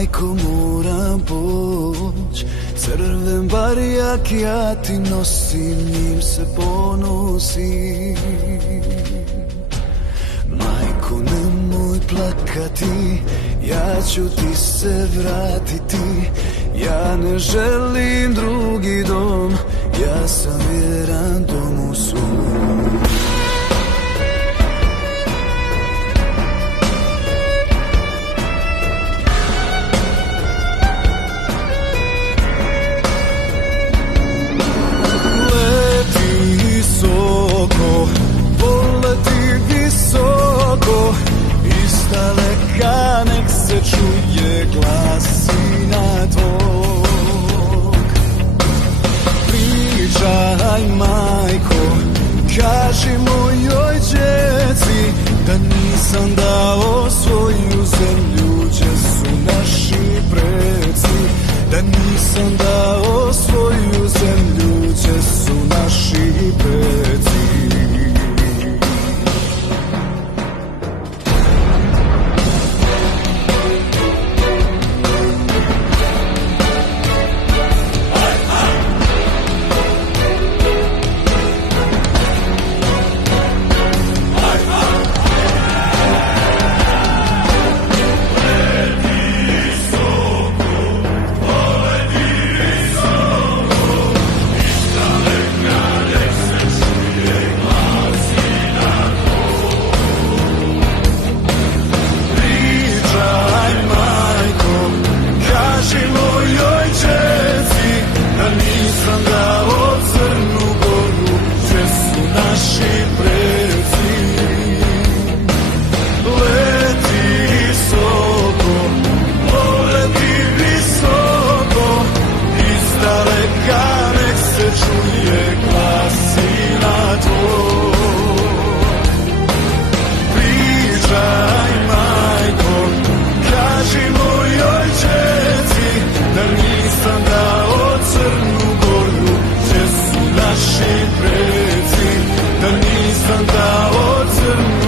Majko, moram poć, crven barjak ja ti nosim, njim se ponosim. Majko, nemoj plakati, ja ću ti se vratiti. Ja ne želim drugi dom, ja sam vjeran domu svom. Izdaleka nek se čuje glas sina tvog. Pričaj, majko, kaži mojoj djeci da nisam dao svoju zemlju gdje su naši preci. Da nisam dao svoju zemlju gdje su naši preci. Da nisam dao crnu